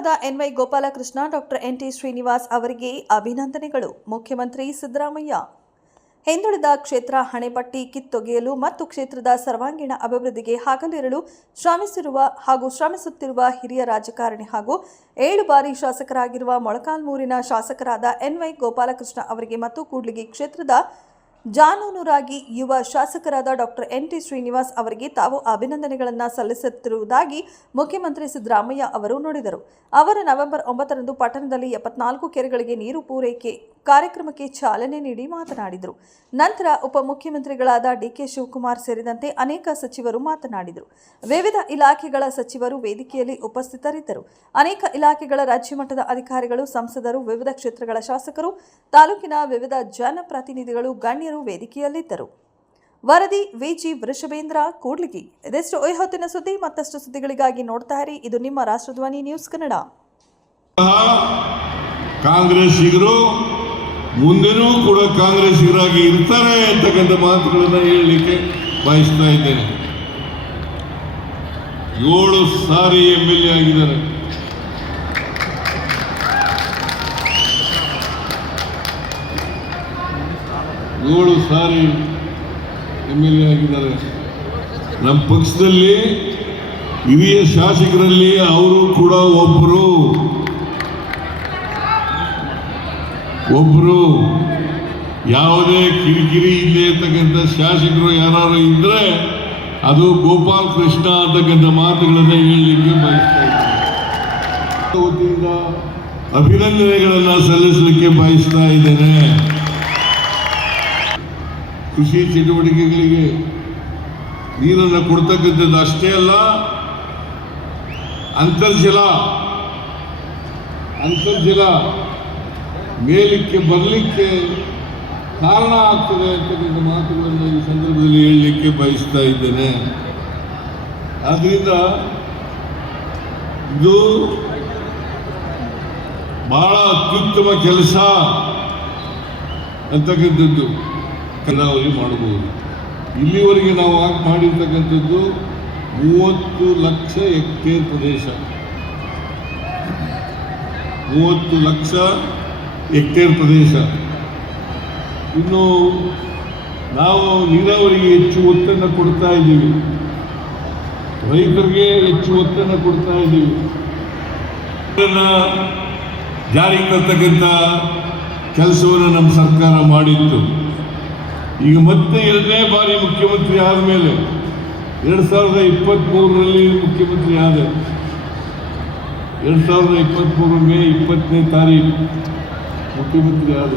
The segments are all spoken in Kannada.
ಶಾಸಕರಾದ NY Gopalakrishna, doctor N T Srinivas ಅವರಿಗೆ ಅಭಿನಂದನೆಗಳು. ಮುಖ್ಯಮಂತ್ರಿ ಸಿದ್ದರಾಮಯ್ಯ ಹಿಂದುಳಿದ ಕ್ಷೇತ್ರ ಹಣೆಪಟ್ಟಿ ಕಿತ್ತೊಗೆಯಲು ಮತ್ತು ಕ್ಷೇತ್ರದ ಸರ್ವಾಂಗೀಣ ಅಭಿವೃದ್ಧಿಗೆ ಹಗಲಿರಲು ಶ್ರಮಿಸಿರುವ ಹಾಗೂ ಶ್ರಮಿಸುತ್ತಿರುವ ಹಿರಿಯ ರಾಜಕಾರಣಿ ಹಾಗೂ ಏಳು ಬಾರಿ ಶಾಸಕರಾಗಿರುವ ಮೊಳಕಾಲ್ಮೂರಿನ ಶಾಸಕರಾದ ಎನ್ವೈ ಗೋಪಾಲಕೃಷ್ಣ ಅವರಿಗೆ ಮತ್ತು ಕೂಡ್ಲಿಗಿ ಕ್ಷೇತ್ರದ ಜಾನೂನುರಾಗಿ ಯುವ ಶಾಸಕರಾದ ಡಾಕ್ಟರ್ ಎನ್. ಟಿ. ಶ್ರೀನಿವಾಸ್ ಅವರಿಗೆ ತಾವು ಅಭಿನಂದನೆಗಳನ್ನು ಸಲ್ಲಿಸುತ್ತಿರುವುದಾಗಿ ಮುಖ್ಯಮಂತ್ರಿ ಸಿದ್ದರಾಮಯ್ಯ ಅವರು ನುಡಿದರು. ಅವರು ನವೆಂಬರ್ ಒಂಬತ್ತರಂದು ಪಟ್ಟಣದಲ್ಲಿ ಎಪ್ಪತ್ನಾಲ್ಕು ಕೆರೆಗಳಿಗೆ ನೀರು ಪೂರೈಕೆ ಕಾರ್ಯಕ್ರಮಕ್ಕೆ ಚಾಲನೆ ನೀಡಿ ಮಾತನಾಡಿದರು. ನಂತರ ಉಪಮುಖ್ಯಮಂತ್ರಿಗಳಾದ ಡಿಕೆ ಶಿವಕುಮಾರ್ ಸೇರಿದಂತೆ ಅನೇಕ ಸಚಿವರು ಮಾತನಾಡಿದರು. ವಿವಿಧ ಇಲಾಖೆಗಳ ಸಚಿವರು ವೇದಿಕೆಯಲ್ಲಿ ಉಪಸ್ಥಿತರಿದ್ದರು. ಅನೇಕ ಇಲಾಖೆಗಳ ರಾಜ್ಯ ಮಟ್ಟದ ಅಧಿಕಾರಿಗಳು, ಸಂಸದರು, ವಿವಿಧ ಕ್ಷೇತ್ರಗಳ ಶಾಸಕರು, ತಾಲೂಕಿನ ವಿವಿಧ ಜನಪ್ರತಿನಿಧಿಗಳು, ಗಣ್ಯರು ವೇದಿಕೆಯಲ್ಲಿದ್ದರು. ವರದಿ ವಿಜಿ ವೃಷಭೇಂದ್ರ, ಕೂಡ್ಲಿಗಿ. ಇದೆಷ್ಟು ಹೊತ್ತಿನ ಸುದ್ದಿ. ಮತ್ತಷ್ಟು ಸುದ್ದಿಗಳಿಗಾಗಿ ನೋಡ್ತಾ ಇರಿ. ಇದು ನಿಮ್ಮ ರಾಷ್ಟ್ರಧ್ವನಿ ನ್ಯೂಸ್ ಕನ್ನಡ. ಕಾಂಗ್ರೆಸ್ಸಿಗರು ಮುಂದೆನೂ ಕೂಡ ಕಾಂಗ್ರೆಸ್ಸಿಗರಾಗಿ ಇರ್ತಾರೆ ಅಂತಕ್ಕಂಥ ಮಾತುಗಳನ್ನು ಹೇಳಲಿಕ್ಕೆ ಬಯಸ್ತಾ ಇದ್ದೇನೆ. ಏಳು ಸಾರಿ ಎಂ ಎಲ್ ಎ ಆಗಿದ್ದಾರೆ. ಏಳು ಸಾರಿ ಎಂ ಎಲ್ ಎ ಆಗಿದ್ದಾರೆ. ನಮ್ಮ ಪಕ್ಷದಲ್ಲಿ ಹಿರಿಯ ಶಾಸಕರಲ್ಲಿ ಅವರು ಕೂಡ ಒಬ್ಬರು. ಒಬ್ರು ಯಾವುದೇ ಕಿರಿಕಿರಿ ಇಲ್ಲದೆ ಇರ್ತಕ್ಕಂಥ ಶಾಸಕರು ಯಾರು ಇದ್ರೆ ಅದು ಗೋಪಾಲ್ ಕೃಷ್ಣ ಅಂತಕ್ಕಂಥ ಮಾತುಗಳನ್ನು ಹೇಳಲಿಕ್ಕೆ ಬಯಸ್ತಾ ಇದ್ದೇನೆ. ವತಿಯಿಂದ ಅಭಿನಂದನೆಗಳನ್ನು ಸಲ್ಲಿಸಲಿಕ್ಕೆ ಬಯಸ್ತಾ ಇದ್ದೇನೆ. ಕೃಷಿ ಚಟುವಟಿಕೆಗಳಿಗೆ ನೀರನ್ನು ಕೊಡ್ತಕ್ಕಂಥದ್ದು ಅಷ್ಟೇ ಅಲ್ಲ ಅಂತರ್ಜಲ ಅಂತರ್ಜಲ ಮೇಲಕ್ಕೆ ಬರಲಿಕ್ಕೆ ಕಾರಣ ಆಗ್ತದೆ ಅಂತಕ್ಕಂಥ ಮಾತುಗಳನ್ನು ಈ ಸಂದರ್ಭದಲ್ಲಿ ಹೇಳಲಿಕ್ಕೆ ಬಯಸ್ತಾ ಇದ್ದೇನೆ. ಆದ್ದರಿಂದ ಇದು ಬಹಳ ಅತ್ಯುತ್ತಮ ಕೆಲಸ ಅಂತಕ್ಕಂಥದ್ದು ಕರಾವಳಿ ಮಾಡಬಹುದು. ಇಲ್ಲಿವರೆಗೆ ನಾವು ಮಾಡಿರ್ತಕ್ಕಂಥದ್ದು ಮೂವತ್ತು ಲಕ್ಷ ಹೆಕ್ಟೇರ್ ಪ್ರದೇಶ. ಮೂವತ್ತು ಲಕ್ಷ ಹೆಕ್ಟೇರ್ ಪ್ರದೇಶ. ಇನ್ನು ನಾವು ನೀರಾವರಿಗೆ ಹೆಚ್ಚು ಒತ್ತನ್ನು ಕೊಡ್ತಾ ಇದ್ದೀವಿ. ರೈತರಿಗೆ ಹೆಚ್ಚು ಒತ್ತನ್ನು ಕೊಡ್ತಾ ಇದ್ದೀವಿ. ಜಾರಿಗೆ ತರ್ತಕ್ಕಂಥ ಕೆಲಸವನ್ನು ನಮ್ಮ ಸರ್ಕಾರ ಮಾಡಿತ್ತು. ಈಗ ಮತ್ತೆ ಎರಡನೇ ಬಾರಿ ಮುಖ್ಯಮಂತ್ರಿ ಆದಮೇಲೆ ಎರಡು ಸಾವಿರದ ಇಪ್ಪತ್ತ್ಮೂರರಲ್ಲಿ ಮುಖ್ಯಮಂತ್ರಿ ಆದ. ಎರಡು ಸಾವಿರದ ಇಪ್ಪತ್ತ್ಮೂರು ಮೇ ಇಪ್ಪತ್ತನೇ ತಾರೀಕು ಮುಖ್ಯಮಂತ್ರಿ ಆದ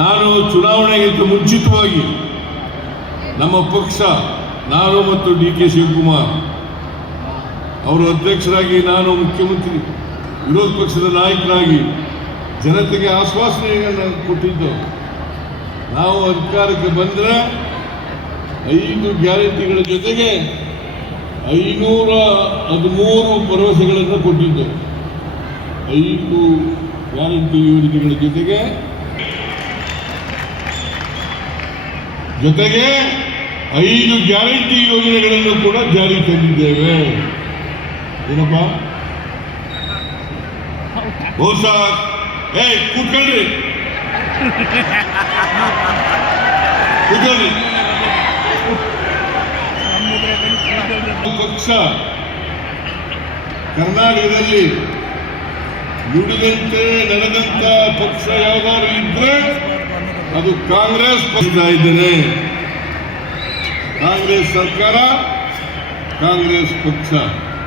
ನಾನು ಚುನಾವಣೆಗಿಂತ ಮುಂಚಿತವಾಗಿ ನಮ್ಮ ಪಕ್ಷ ನಾನು ಮತ್ತು ಡಿ ಕೆ ಶಿವಕುಮಾರ್ ಅವರು ಅಧ್ಯಕ್ಷರಾಗಿ ನಾನು ಮುಖ್ಯಮಂತ್ರಿ ವಿರೋಧ ಪಕ್ಷದ ನಾಯಕರಾಗಿ ಜನತೆಗೆ ಆಶ್ವಾಸನೆಯನ್ನು ಕೊಟ್ಟಿದ್ದು. ನಾವು ಅಧಿಕಾರಕ್ಕೆ ಬಂದರೆ ಐದು ಗ್ಯಾರಂಟಿಗಳ ಜೊತೆಗೆ ಐನೂರ ಹದಿಮೂರು ಭರವಸೆಗಳನ್ನು ಕೊಟ್ಟಿದ್ದು ಐದು ಗ್ಯಾರಂಟಿ ಯೋಜನೆಗಳ ಜೊತೆಗೆ ಜೊತೆಗೆ ಐದು ಗ್ಯಾರಂಟಿ ಯೋಜನೆಗಳನ್ನು ಕೂಡ ಜಾರಿ ತಂದಿದ್ದೇವೆ. ಏನಪ್ಪ? ಬಹುಶಃ ಏ ಕೂತ್ಕೊಳ್ಳಿ. ಕೂತ್ಕೊಳ್ಳಿ. ಪಕ್ಷ ಕರ್ನಾಟಕದಲ್ಲಿ ನುಡಿದಂತೆ ನಡೆದಂತ ಪಕ್ಷ ಯಾವ್ದಾದ್ರು ಇದ್ರೆ ಅದು ಕಾಂಗ್ರೆಸ್ ಪಕ್ಷ ಇದ್ದೇನೆ. ಕಾಂಗ್ರೆಸ್ ಸರ್ಕಾರ ಕಾಂಗ್ರೆಸ್ ಪಕ್ಷ.